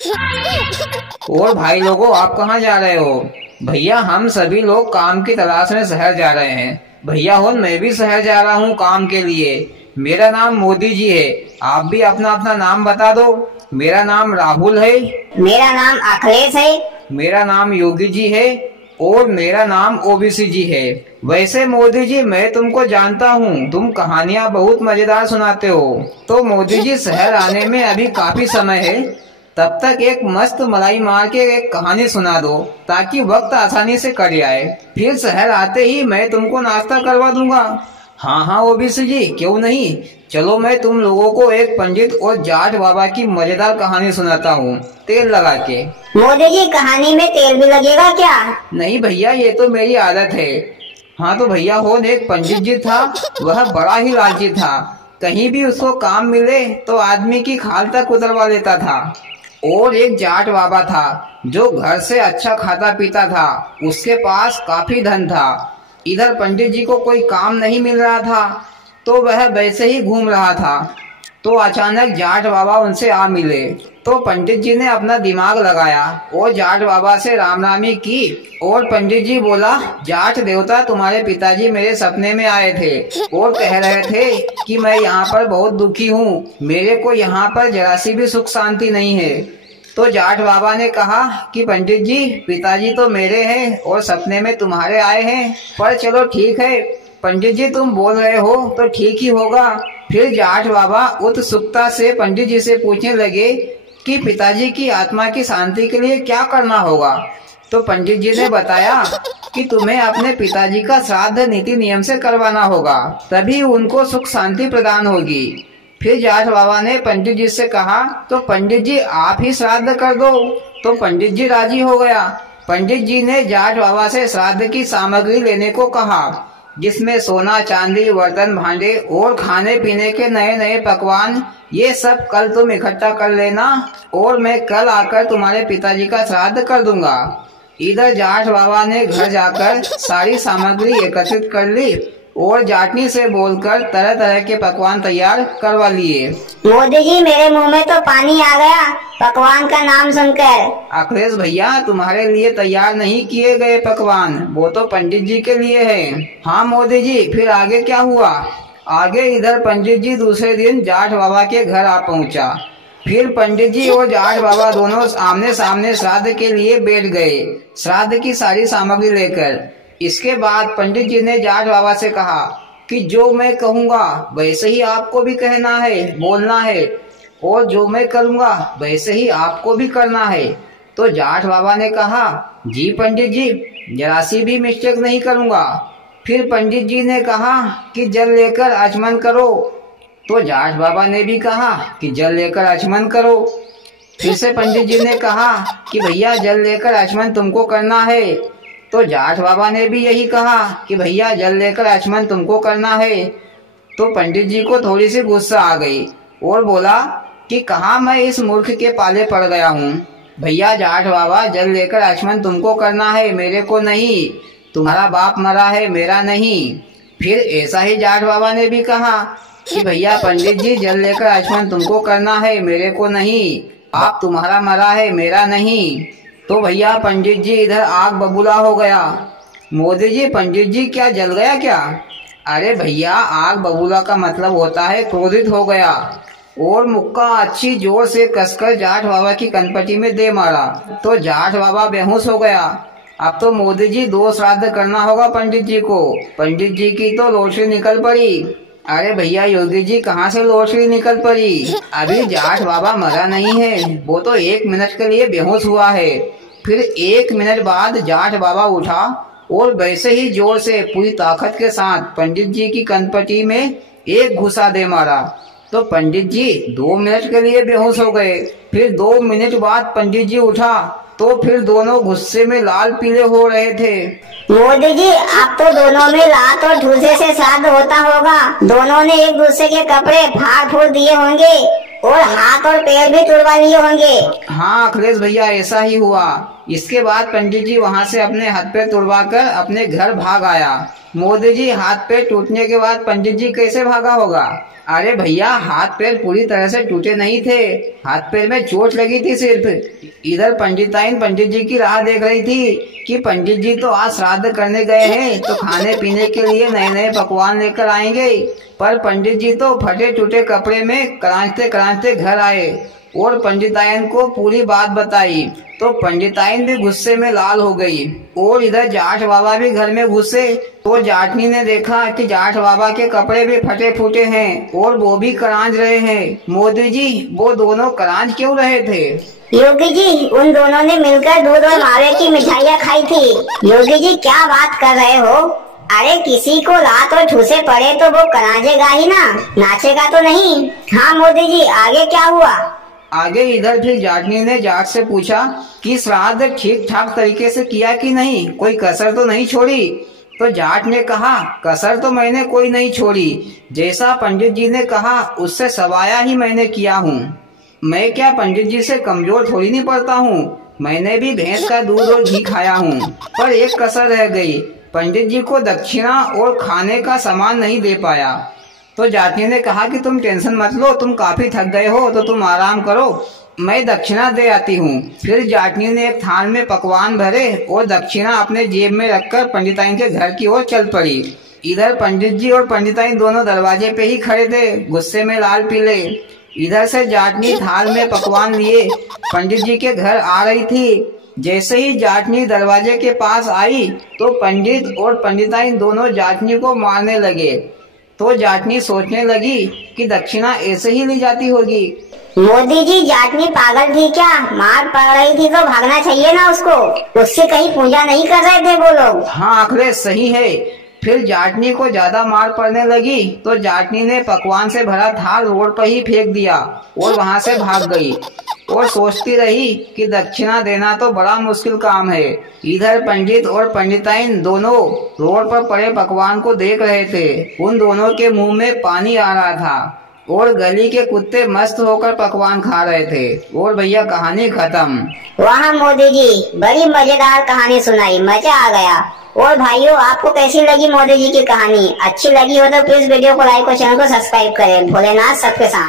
और भाई लोगों, आप कहाँ जा रहे हो? भैया, हम सभी लोग काम की तलाश में शहर जा रहे हैं। भैया हो, मैं भी शहर जा रहा हूँ काम के लिए। मेरा नाम मोदी जी है। आप भी अपना अपना नाम बता दो। मेरा नाम राहुल है। मेरा नाम अखिलेश है। मेरा नाम योगी जी है। और मेरा नाम ओबीसी जी है। वैसे मोदी जी, मैं तुमको जानता हूँ, तुम कहानियाँ बहुत मजेदार सुनाते हो। तो मोदी जी, शहर आने में अभी काफी समय है। तब तक एक मस्त मलाई मार के एक कहानी सुना दो, ताकि वक्त आसानी से कट जाए। फिर शहर आते ही मैं तुमको नाश्ता करवा दूंगा। हाँ हाँ ओबीसी जी, क्यों नहीं। चलो, मैं तुम लोगों को एक पंडित और जाट बाबा की मजेदार कहानी सुनाता हूँ, तेल लगा के। मोदी जी, कहानी में तेल भी लगेगा क्या? नहीं भैया, ये तो मेरी आदत है। हाँ तो भैया हो, एक पंडित जी था। वह बड़ा ही लालची था। कहीं भी उसको काम मिले तो आदमी की खाल तक उतरवा लेता था। और एक जाट बाबा था, जो घर से अच्छा खाता पीता था। उसके पास काफी धन था। इधर पंडित जी को कोई काम नहीं मिल रहा था, तो वह वैसे ही घूम रहा था। तो अचानक जाट बाबा उनसे आ मिले। तो पंडित जी ने अपना दिमाग लगाया और जाट बाबा से राम रामी की। और पंडित जी बोला, जाट देवता, तुम्हारे पिताजी मेरे सपने में आए थे और कह रहे थे कि मैं यहाँ पर बहुत दुखी हूँ, मेरे को यहाँ पर जरा सी भी सुख शांति नहीं है। तो जाट बाबा ने कहा कि पंडित जी, पिताजी तो मेरे हैं और सपने में तुम्हारे आए हैं, पर चलो ठीक है, पंडित जी तुम बोल रहे हो तो ठीक ही होगा। फिर जाट बाबा उत्सुकता से पंडित जी से पूछने लगे कि पिताजी की आत्मा की शांति के लिए क्या करना होगा। तो पंडित जी ने बताया कि तुम्हें अपने पिताजी का श्राद्ध नीति नियम से करवाना होगा, तभी उनको सुख शांति प्रदान होगी। फिर जाट बाबा ने पंडित जी से कहा, तो पंडित जी आप ही श्राद्ध कर दो। तो पंडित जी राजी हो गया। पंडित जी ने जाट बाबा से श्राद्ध की सामग्री लेने को कहा, जिसमें सोना चांदी, बर्तन भांडे और खाने पीने के नए नए पकवान, ये सब कल तुम इकट्ठा कर लेना और मैं कल आकर तुम्हारे पिताजी का श्राद्ध कर दूंगा। इधर जाट बाबा ने घर जाकर सारी सामग्री एकत्रित कर ली और जाटनी से बोलकर तरह तरह के पकवान तैयार करवा लिए। मोदी जी, मेरे मुंह में तो पानी आ गया पकवान का नाम सुनकर। अखिलेश भैया, तुम्हारे लिए तैयार नहीं किए गए पकवान, वो तो पंडित जी के लिए है। हाँ मोदी जी, फिर आगे क्या हुआ? आगे इधर पंडित जी दूसरे दिन जाट बाबा के घर आ पहुंचा। फिर पंडित जी और जाट बाबा दोनों आमने सामने श्राद्ध के लिए बैठ गए, श्राद्ध की सारी सामग्री लेकर। इसके बाद पंडित जी ने जाट बाबा से कहा कि जो मैं कहूँगा वैसे ही आपको भी कहना है, बोलना है, और जो मैं करूँगा वैसे ही आपको भी करना है। तो जाट बाबा ने कहा, जी पंडित जी, जरा सी भी मिस्टेक नहीं करूँगा। फिर पंडित जी ने कहा कि जल लेकर आचमन करो। तो जाट बाबा ने भी कहा कि जल लेकर आचमन करो। फिर से पंडित जी ने कहा कि भैया जल लेकर आचमन तुमको करना है। तो जाट बाबा ने भी यही कहा कि भैया जल लेकर आचमन तुमको करना है। तो पंडित जी को थोड़ी सी गुस्सा आ गई और बोला कि कहाँ मैं इस मूर्ख के पाले पड़ गया हूँ। भैया जाट बाबा, जल लेकर आचमन तुमको करना है, मेरे को नहीं। तुम्हारा बाप मरा है, मेरा नहीं। फिर ऐसा ही जाट बाबा ने भी कहा कि भैया पंडित जी, जल लेकर आचमन तुमको करना है, मेरे को नहीं। बाप तुम्हारा मरा है, मेरा नहीं। तो भैया पंडित जी इधर आग बबूला हो गया। मोदी जी, पंडित जी क्या जल गया क्या? अरे भैया, आग बबूला का मतलब होता है क्रोधित हो गया, और मुक्का अच्छी जोर से कसकर जाट बाबा की कनपटी में दे मारा। तो जाट बाबा बेहोश हो गया। अब तो मोदी जी 2 श्राद्ध करना होगा पंडित जी को। पंडित जी की तो लोटरी निकल पड़ी। अरे भैया योगी जी, कहाँ से लोटरी निकल पड़ी? अभी जाट बाबा मरा नहीं है, वो तो 1 मिनट के लिए बेहोश हुआ है। फिर 1 मिनट बाद जाट बाबा उठा और वैसे ही जोर से पूरी ताकत के साथ पंडित जी की कनपटी में एक घुसा दे मारा। तो पंडित जी 2 मिनट के लिए बेहोश हो गए। फिर 2 मिनट बाद पंडित जी उठा, तो फिर दोनों गुस्से में लाल पीले हो रहे थे। मोदी जी, आप तो दोनों में लात और ठूसे से श्राद्ध होता होगा। दोनों ने एक दूसरे के कपड़े फाड़ फूड़ दिए होंगे और हाथ और पैर भी तुड़वा लिए होंगे। हाँ अखिलेश भैया, ऐसा ही हुआ। इसके बाद पंडित जी वहाँ से अपने हाथ पैर तुड़वा कर अपने घर भाग आया। मोदी जी, हाथ पैर टूटने के बाद पंडित जी कैसे भागा होगा? अरे भैया, हाथ पैर पूरी तरह से टूटे नहीं थे, हाथ पैर में चोट लगी थी सिर्फ। इधर पंडिताइन पंडित जी की राह देख रही थी कि पंडित जी तो आज श्राद्ध करने गए हैं, तो खाने पीने के लिए नए नए पकवान लेकर आएंगे। पर पंडित जी तो फटे टूटे कपड़े में करांचते करांचते घर आए और पंडिताइन को पूरी बात बताई। तो पंडिताइन भी गुस्से में लाल हो गई और इधर जाट बाबा भी घर में घुसे। तो जाटनी ने देखा कि जाट बाबा के कपड़े भी फटे फूटे हैं और वो भी करांच रहे हैं। मोदी जी, वो दोनों करांच क्यों रहे थे? योगी जी, उन दोनों ने मिलकर दूध और मावे की मिठाइयाँ खाई थी। योगी जी, क्या बात कर रहे हो? अरे किसी को लात और ठूसे पड़े तो वो करांचेगा ही ना, नाचेगा तो नहीं। हाँ मोदी जी, आगे क्या हुआ? आगे इधर फिर जाटनी ने जाट से पूछा कि श्राद्ध ठीक ठाक तरीके से किया कि नहीं, कोई कसर तो नहीं छोड़ी? तो जाट ने कहा, कसर तो मैंने कोई नहीं छोड़ी, जैसा पंडित जी ने कहा उससे सवाया ही मैंने किया हूँ। मैं क्या पंडित जी से कमजोर थोड़ी नहीं पड़ता हूँ, मैंने भी भैंस का दूध और घी खाया हूँ। पर एक कसर रह गई, पंडित जी को दक्षिणा और खाने का सामान नहीं दे पाया। तो जाटनी ने कहा कि तुम टेंशन मत लो, तुम काफी थक गए हो तो तुम आराम करो, मैं दक्षिणा दे आती हूँ। फिर जाटनी ने एक थान में पकवान भरे और दक्षिणा अपने जेब में रखकर पंडिताइन के घर की ओर चल पड़ी। इधर पंडित जी और पंडिताइन दोनों दरवाजे पे ही खड़े थे, गुस्से में लाल पीले। इधर से जाटनी थाल में पकवान लिए पंडित जी के घर आ रही थी। जैसे ही जाटनी दरवाजे के पास आई तो पंडित और पंडिताइन दोनों जाटनी को मारने लगे। तो जाटनी सोचने लगी कि दक्षिणा ऐसे ही ली जाती होगी। मोदी जी, जाटनी पागल थी क्या? मार पड़ रही थी तो भागना चाहिए ना उसको, उससे कहीं पूजा नहीं कर रहे थे वो लोग। हाँ अखिलेश, सही है। फिर जाटनी को ज्यादा मार पड़ने लगी तो जाटनी ने पकवान से भरा थाल रोड पर ही फेंक दिया और वहाँ से भाग गई और सोचती रही कि दक्षिणा देना तो बड़ा मुश्किल काम है। इधर पंडित और पंडिताइन दोनों रोड पर पड़े पकवान को देख रहे थे। उन दोनों के मुंह में पानी आ रहा था और गली के कुत्ते मस्त होकर पकवान खा रहे थे। और भैया, कहानी खत्म। वाह मोदी जी, बड़ी मजेदार कहानी सुनाई, मजा आ गया। और भाइयों, आपको कैसी लगी मोदी जी की कहानी? अच्छी लगी हो तो प्लीज वीडियो को लाइक और चैनल को सब्सक्राइब करें। भोलेनाथ सबके साथ।